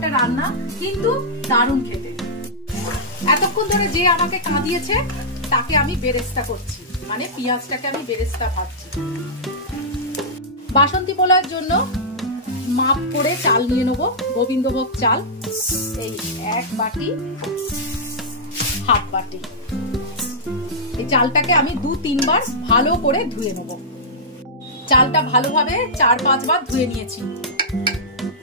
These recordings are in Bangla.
একটা রান্না, কিন্তু দারুণ খেতে। এতক্ষণ ধরে যে আমাকে কাঁদিয়েছে তাকে আমি বেরেস্তা করছি, মানে পেঁয়াজটাকে আমি বেরেস্তা ভাজছি। বাসন্তী পোলাওর জন্য মাপ করে চাল নিয়ে নেবো, গোবিন্দভোগ চাল। এই 1 বাটি, হাফ বাটি। এই চালটাকে আমি 2-3 বার ভালো করে ধুয়ে নেব। চালটা ভালোভাবে 4-5 বার ধুয়ে নিয়েছি,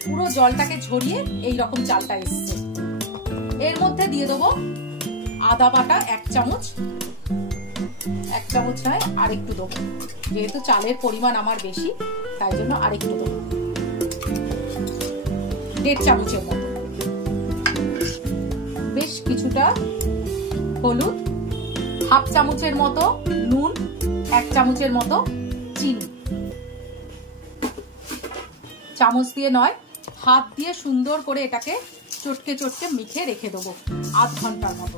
পুরো জলটাকে ঝরিয়ে এই রকম চালটা এসছে। এর মধ্যে দিয়ে দেবো আদা বাটা 1 চামচ, 1 চামচ নয় আর একটু দেবো, যেহেতু চালের পরিমাণ আমার বেশি তাই জন্য আর একটু দেবো, 1.5 চামচের মতো। বেশ কিছুটা হলুদ, হাফ চামচের মতো নুন, 1 চামচের মতো চিনি। চামচ দিয়ে নয়, হাত দিয়ে সুন্দর করে এটাকে চটকে চটকে মেখে রেখে দেবো আধ ঘন্টার মতো।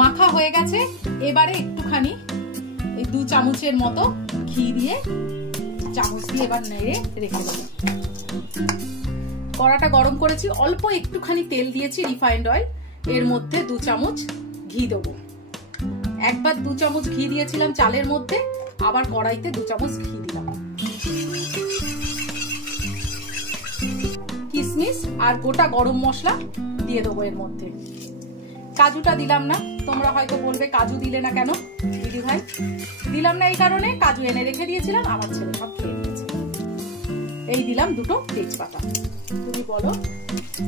মাখা হয়ে গেছে, এবারে একটুখানি এই 2 চামচের মতো ঘি দিয়ে চামচ দিয়ে এবার নেড়ে রেখে দেবো। কড়াটা গরম করেছি, অল্প একটুখানি তেল দিয়েছি, রিফাইন্ড অয়েল। এর মধ্যে 2 চামচ ঘি দেবো। একবার 2 চামচ ঘি দিয়েছিলাম চালের মধ্যে, আবার কড়াইতে 2 চামচ ঘি দিলাম। কিশমিশ আর গোটা গরম মশলা দিয়ে দেবো এর মধ্যে। কাজুটা দিলাম না, তোমরা হয়তো বলবে কাজু দিলে না কেন দিদি ভাই। দিলাম না এই কারণে, কাজু এনে রেখে দিয়েছিলাম, আমার ছেলে সব খেয়ে নিয়েছে। এই দিলাম 2টো তেজপাতা। তুমি বলো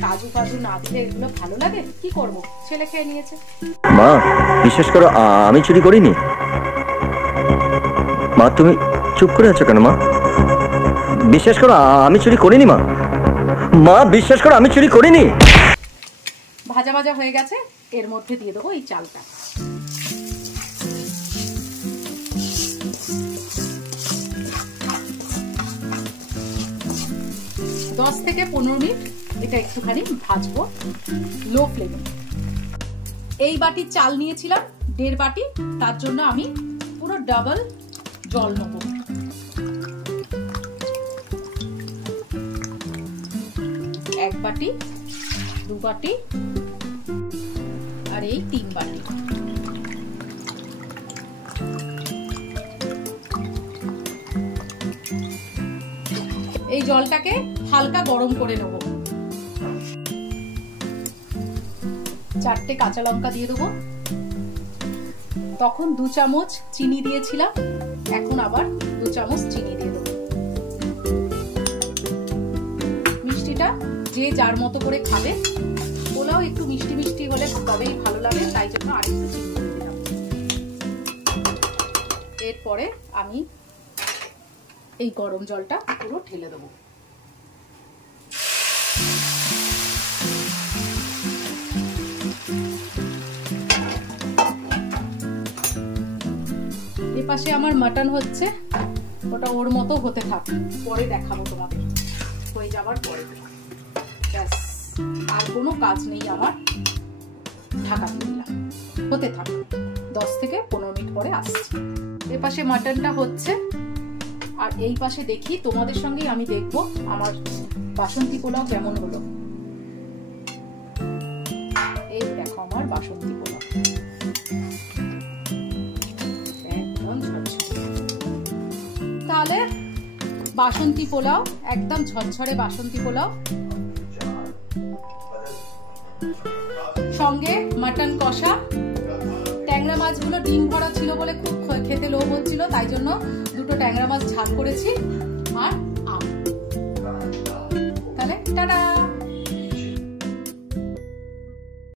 কাজু কাজু না দিলে এগুলো ভালো লাগে? কি করবো, ছেলে খেয়ে নিয়েছে। মা বিশ্বাস করো আমি চুরি করিনি। মা তুমি চুপ করে আছো কেন? মা বিশ্বাস করো আমি চুরি করিনি। মা মা বিশ্বাস করো আমি চুরি করিনি। ভাজা ভাজা হয়ে গেছে, এর মধ্যে দিয়ে দেবো এই চালটা। দশ থেকে 15 মিনিট এটা একটুখানি ভাজবো লো ফ্লেমে। এই বাটি চাল নিয়েছিলাম 1.5 বাটি, তার জন্য আমি পুরো ডাবল জল নেব। এক বাটি, 2 বাটি আর এই 3 বাটি। এই জলটাকে হালকা গরম করে নেব। 4টে কাঁচা লঙ্কা দিয়ে দেবো। তখন 2 চামচ চিনি দিয়েছিলাম, এখন আবার 2 চামচ চিনি দিয়ে দেবো। মিষ্টিটা যে যার মতো করে খাবে, পোলাও একটু মিষ্টি মিষ্টি হলে তবেই ভালো লাগে, তাই জন্য আরেকটু চিনি দিয়ে দিলাম। এরপরে আমি এই গরম জলটা পুরো ঢেলে দেবো। এপাশে আমার মাটন হচ্ছে, ওটা ওর মতো হতে থাক, পরে দেখাবো তোমাদের হয়ে যাবার পরে। ব্যাস, আর কোনো কাজ নেই আমার, ঢাকা দিয়ে দিলাম, হতে থাক। 10 থেকে 15 মিনিট পরে আসছি। এপাশে মাটনটা হচ্ছে, আর এই পাশে দেখি তোমাদের সঙ্গেই আমি দেখবো আমার বাসন্তী পোলাও কেমন হলো। এই দেখো আমার বাসন্তী পোলাও একদম ঝরঝরে। তাহলে বাসন্তী পোলাও একদম ঝরঝরে বাসন্তী পোলাও, সঙ্গে মাটন কষা। ট্যাংরা মাছগুলো ডিম ভরা ছিল বলে খুব খেতে লোভ হচ্ছিল, তাই জন্য 2টো ট্যাংরা মাছ ঝাল করেছি আর আম। তাহলে টাটা।